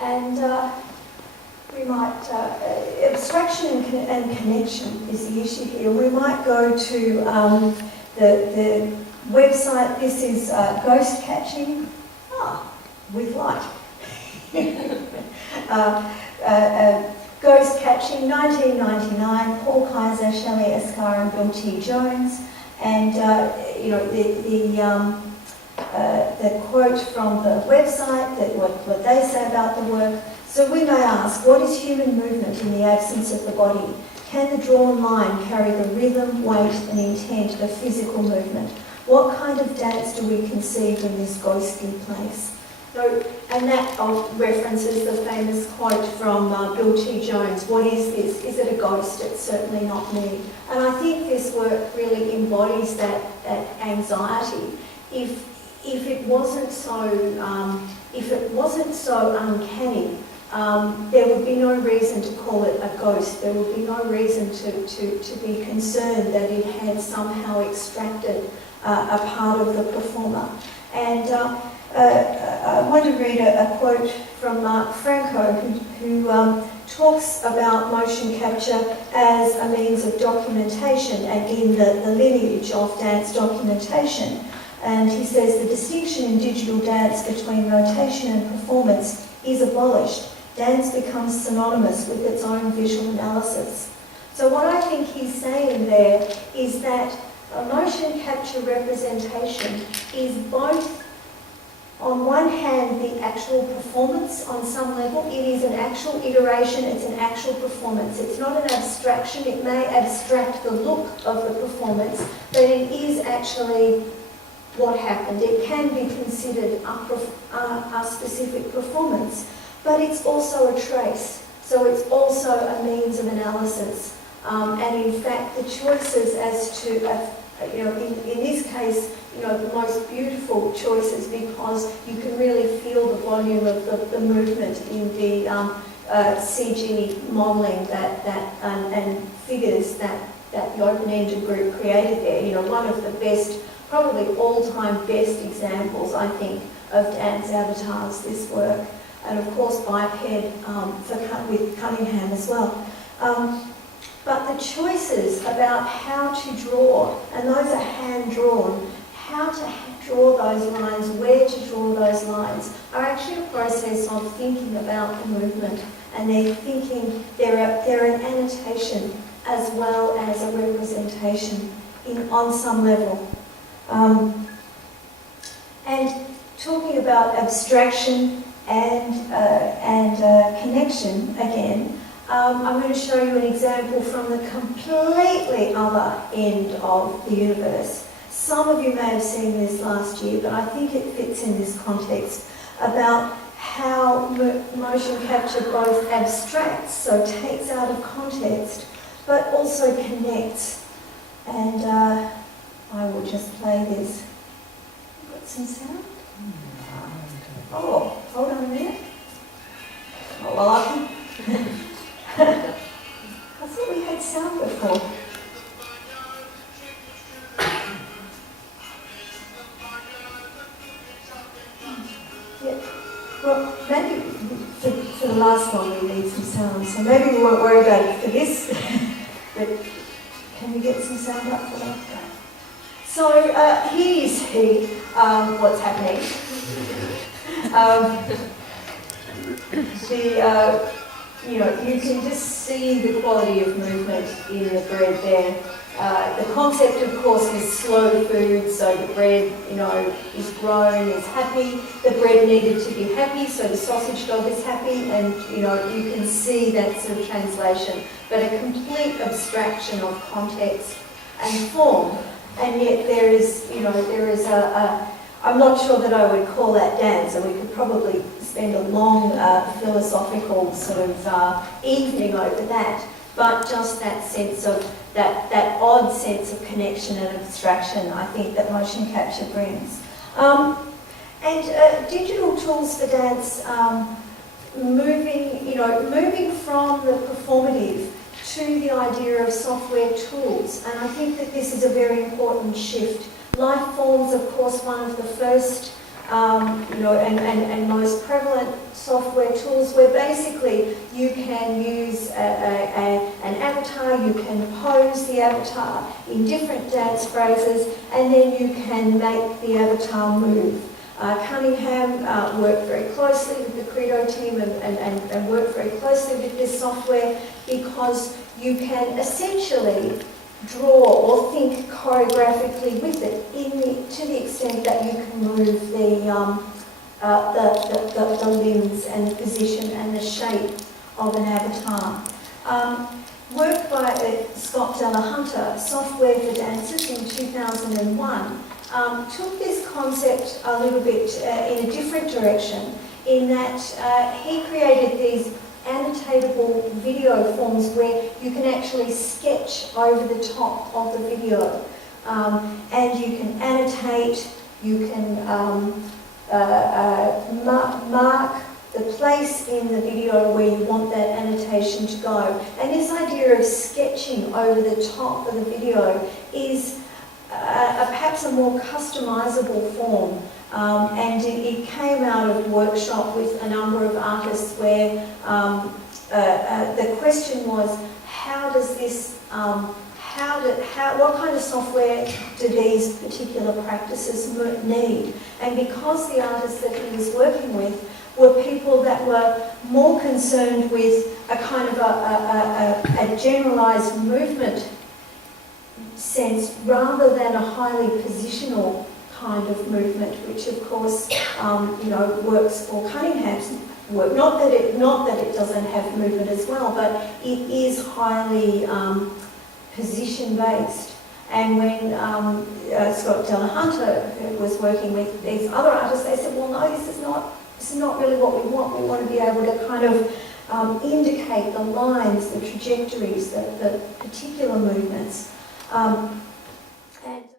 And we might, abstraction and connection is the issue here. We might go to the website. This is ghost catching with light. Ghost Catching, 1999, Paul Kaiser, Shelley Escar and Bill T. Jones. And, you know, the quote from the website, that what they say about the work. So we may ask, what is human movement in the absence of the body? Can the drawn line carry the rhythm, weight and intent of physical movement? What kind of dance do we conceive in this ghostly place? So, and that references the famous quote from Bill T. Jones, what is this? Is it a ghost? It's certainly not me. And I think this work really embodies that anxiety. If it wasn't so uncanny, there would be no reason to call it a ghost. There would be no reason to be concerned that it had somehow extracted a part of the performer. And I want to read a quote from Mark Franco, who talks about motion capture as a means of documentation, again the lineage of dance documentation. And he says the distinction in digital dance between rotation and performance is abolished. Dance becomes synonymous with its own visual analysis. So what I think he's saying there is that a motion capture representation is both, on one hand, the actual performance on some level. It is an actual iteration, it's an actual performance. It's not an abstraction. It may abstract the look of the performance, but it is actually what happened. It can be considered a specific performance, but it's also a trace. So it's also a means of analysis. And in fact, the choices as to, you know, in this case, you know, the most beautiful choices, because you can really feel the volume of the movement in the CG modelling and figures that the open-ended group created there. You know, one of the best, probably all-time best examples, I think, of dance avatars, this work. And of course, Biped with Cunningham as well. But the choices about how to draw, and those are hand-drawn, how to draw those lines, where to draw those lines, are actually a process of thinking about the movement. And they're thinking, they're an annotation as well as a representation on some level. And talking about abstraction and connection again, I'm going to show you an example from the completely other end of the universe. Some of you may have seen this last year, but I think it fits in this context about how motion capture both abstracts, so takes out of context, but also connects. And I will just play this. Got some sound? Oh, hold on a minute. Oh, well, I thought we had sound before. Yeah. Well, maybe for the last one we need some sound, so maybe we won't worry about it for this. But can we get some sound up for that? So here you see what's happening. You know, you can just see the quality of movement in the bread there. The concept, of course, is slow food, so the bread, you know, is grown, is happy. The bread needed to be happy, so the sausage dog is happy, and, you know, you can see that sort of translation. But a complete abstraction of context and form, and yet there is, you know, there is I'm not sure that I would call that dance, and we could probably spend a long philosophical sort of evening over that, but just that sense of, that odd sense of connection and abstraction, I think, that motion capture brings. And digital tools for dance, moving from the performative to the idea of software tools, and I think that this is a very important shift. Lifeform's, of course, one of the first and most prevalent software tools, where basically you can use an avatar, you can pose the avatar in different dance phrases, and then you can make the avatar move. Cunningham worked very closely with the Credo team and worked very closely with this software, because you can essentially draw or think choreographically with it to the extent that you can move the limbs and the position and the shape of an avatar. Work by Scott Delahunter, Software for Dancers, in 2001, took this concept a little bit in a different direction, in that he created these annotatable video forms where you can actually sketch over the top of the video, and you can annotate, you can mark the place in the video where you want that annotation to go. And this idea of sketching over the top of the video is perhaps a more customizable form. And it came out of a workshop with a number of artists where the question was, how does this, what kind of software do these particular practices need? And because the artists that he was working with were people that were more concerned with a kind of a generalised movement sense rather than a highly positional kind of movement, which of course works for Cunningham's work. Not that it doesn't have movement as well, but it is highly position based. And when Scott Delahunter was working with these other artists, they said, well, no, this is not really what we want. We want to be able to kind of indicate the lines, the trajectories, the particular movements.